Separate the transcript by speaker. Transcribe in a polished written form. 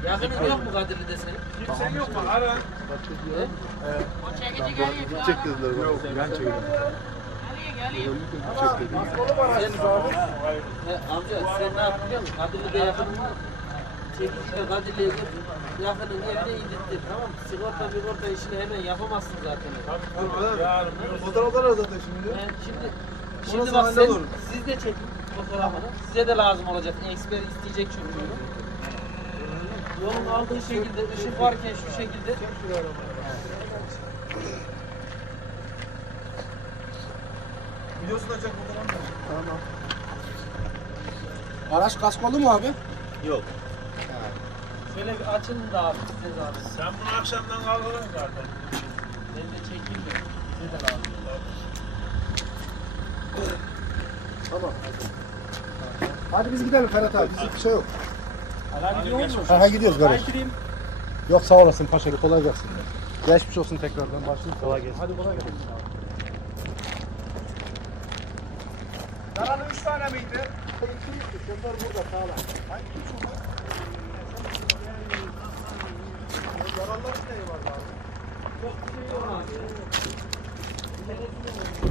Speaker 1: Yakının yok mu Kadirli'de senin?
Speaker 2: Kimsen yok mu? Ara.
Speaker 1: O çekici geliyor.
Speaker 3: Çek dediler. Yok ben çekeceğim. Çek dedi.
Speaker 1: Amca sen ne yaptın biliyor musun? Kadirli'de yakının var. Çekiciyle Kadirli'ye gir. Yakının evine indirttir, tamam mı? Sigorta işini hemen yapamazsın zaten.
Speaker 3: Fotoğraflar zaten şimdi.
Speaker 1: Şimdi bak sen, siz de çekin fotoğrafını. Size de lazım olacak. Eksper isteyecek çünkü bunu. Yolun aldığı şekilde, ışık varken şu şekilde.
Speaker 3: Biliyorsun açacak fotoğraf mı?
Speaker 4: Tamam. Araç kaskolu mu abi?
Speaker 3: Yok.
Speaker 1: Şöyle bir açın da abi size de abi.
Speaker 2: Sen bunu akşamdan kaldırın zaten.
Speaker 1: Ben de çekeyim de size de lazım.
Speaker 4: Tamam. Hadi biz gidelim Ferhat abi. Bizim bir şey yok.
Speaker 1: Hala gidiyor musun?
Speaker 4: Ha gidiyoruz
Speaker 1: Ben
Speaker 4: kardeş.
Speaker 1: gireyim.
Speaker 4: Yok sağ olasın paşa kolay gelsin. Geçmiş olsun tekrardan başlayalım. Kolay gelsin. Hadi kolay gelsin.
Speaker 3: Karanın 3 tane miydi?
Speaker 4: Onlar burada sağlam.
Speaker 3: Hangi 3 onlar? Zararlar ne var abi?
Speaker 1: Yok bir şey yok abi.